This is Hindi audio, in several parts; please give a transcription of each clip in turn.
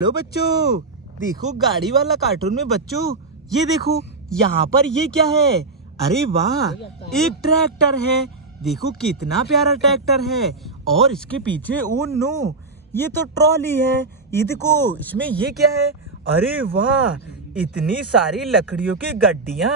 हेलो बच्चों, देखो गाड़ी वाला कार्टून में बच्चों ये देखो यहाँ पर ये क्या है। अरे वाह, एक ट्रैक्टर है। देखो कितना प्यारा ट्रैक्टर है। और इसके पीछे ओ नो, ये तो ट्रॉली है। ये देखो इसमें ये क्या है। अरे वाह, इतनी सारी लकड़ियों की गड्डियां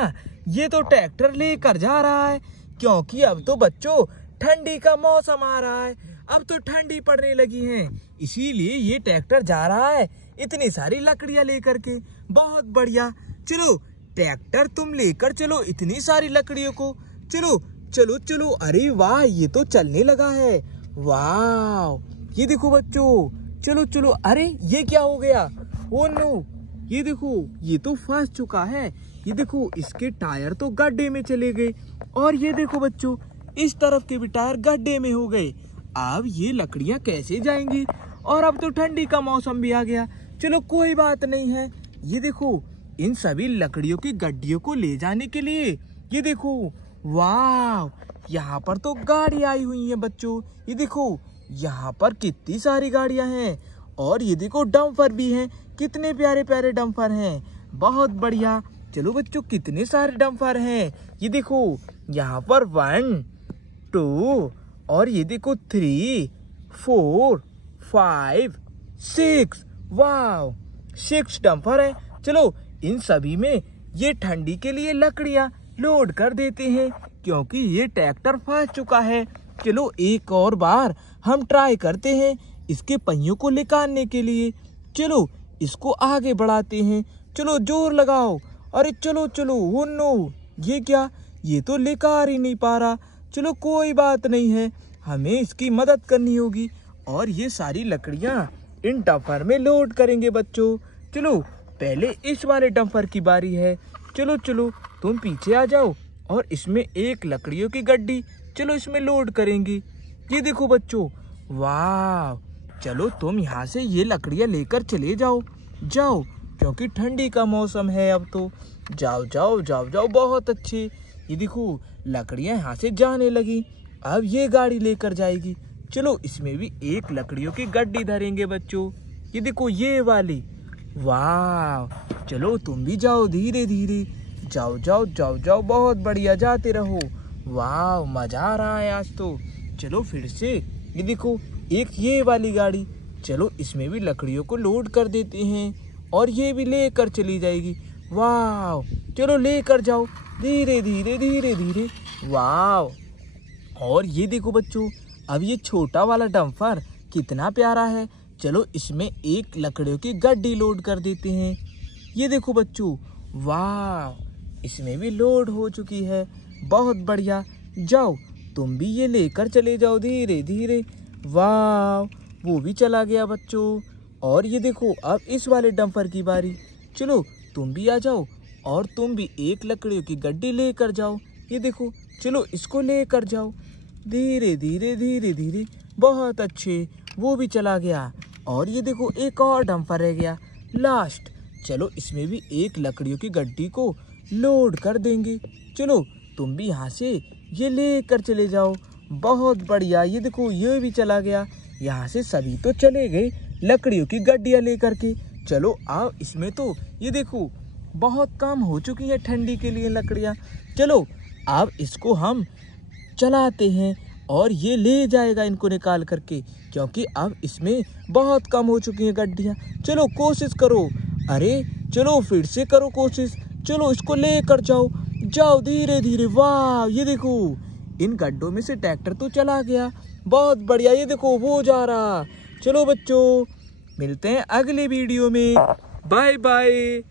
ये तो ट्रैक्टर लेकर जा रहा है। क्योंकि अब तो बच्चों ठंडी का मौसम आ रहा है, अब तो ठंडी पड़ने लगी है, इसीलिए ये ट्रैक्टर जा रहा है इतनी सारी लकड़ियां लेकर के। बहुत बढ़िया, चलो ट्रैक्टर तुम लेकर चलो इतनी सारी लकड़ियों को। चलो चलो चलो। अरे वाह, ये तो चलने लगा है। वाह, ये देखो बच्चों, चलो चलो। अरे ये क्या हो गया। ओ नो, ये देखो ये तो फंस चुका है। ये देखो इसके टायर तो गड्ढे में चले गए। और ये देखो बच्चों, इस तरफ के भी टायर गड्ढे में हो गए। अब ये लकड़ियां कैसे जाएंगी। और अब तो ठंडी का मौसम भी आ गया। चलो कोई बात नहीं है। ये देखो इन सभी लकड़ियों की गड्डियों को ले जाने के लिए ये देखो, वाह, यहाँ पर तो गाड़ी आई हुई है बच्चों। ये देखो यहाँ पर कितनी सारी गाड़ियां हैं। और ये देखो डंपर भी हैं, कितने प्यारे प्यारे डंपर हैं। बहुत बढ़िया। चलो बच्चों, कितने सारे डंपर हैं। ये देखो यहाँ पर 1, 2 और ये देखो 3, 4, 5, 6। वाह, 6 डंपर है। चलो इन सभी में ये ठंडी के लिए लकड़ियां लोड कर देते हैं, क्योंकि ये ट्रैक्टर फंस चुका है। चलो एक और बार हम ट्राई करते हैं इसके पहियों को निकालने के लिए। चलो इसको आगे बढ़ाते हैं। चलो जोर लगाओ। अरे चलो चलो। ओ नो, ये क्या, ये तो लेकर ही नहीं पा रहा। चलो कोई बात नहीं है, हमें इसकी मदद करनी होगी। और ये सारी लकड़ियां इन डंपर में लोड करेंगे बच्चों। चलो पहले इस वाले डंपर की बारी है। चलो चलो, तुम पीछे आ जाओ और इसमें एक लकड़ियों की गड्डी चलो इसमें लोड करेंगे। ये देखो बच्चों, वाह, चलो तुम यहाँ से ये लकड़ियां लेकर चले जाओ जाओ, क्योंकि ठंडी का मौसम है अब तो। जाओ जाओ जाओ जाओ, बहुत अच्छे। ये देखो लकड़ियां यहाँ से जाने लगी। अब ये गाड़ी लेकर जाएगी। चलो इसमें भी एक लकड़ियों की गड्डी धरेंगे बच्चों। ये देखो ये वाली। वाह, चलो तुम भी जाओ धीरे धीरे। जाओ जाओ जाओ जाओ, बहुत बढ़िया, जाते रहो। वाह, मजा आ रहा है आज तो। चलो फिर से ये देखो एक ये वाली गाड़ी। चलो इसमें भी लकड़ियों को लोड कर देते हैं और ये भी लेकर चली जाएगी। वाह, चलो लेकर जाओ धीरे धीरे धीरे धीरे। वाह, और ये देखो बच्चों, अब ये छोटा वाला डंपर कितना प्यारा है। चलो इसमें एक लकड़ियों की गड्डी लोड कर देते हैं। ये देखो बच्चों, वाह, इसमें भी लोड हो चुकी है। बहुत बढ़िया, जाओ तुम भी ये लेकर चले जाओ धीरे धीरे। वाह, वो भी चला गया बच्चों। और ये देखो अब इस वाले डंपर की बारी। चलो तुम भी आ जाओ और तुम भी एक लकड़ियों की गड्डी लेकर जाओ। ये देखो, चलो इसको लेकर जाओ धीरे धीरे धीरे धीरे। बहुत अच्छे, वो भी चला गया। और ये देखो एक और डंपर रह गया लास्ट। चलो इसमें भी एक लकड़ियों की गड्डी को लोड कर देंगे। चलो तुम भी यहाँ से ये लेकर चले जाओ। बहुत बढ़िया, ये देखो ये भी चला गया। यहाँ से सभी तो चले गए लकड़ियों की गड्डियाँ लेकर के। चलो अब इसमें तो ये देखो बहुत कम हो चुकी है ठंडी के लिए लकड़ियाँ। चलो अब इसको हम चलाते हैं और ये ले जाएगा इनको निकाल करके, क्योंकि अब इसमें बहुत कम हो चुकी है गड्डियाँ। चलो कोशिश करो। अरे चलो फिर से करो कोशिश। चलो इसको लेकर जाओ जाओ धीरे धीरे। वाह, ये देखो इन गड्ढों में से ट्रैक्टर तो चला गया। बहुत बढ़िया, ये देखो वो जा रहा। चलो बच्चों, मिलते हैं अगले वीडियो में। Bye bye.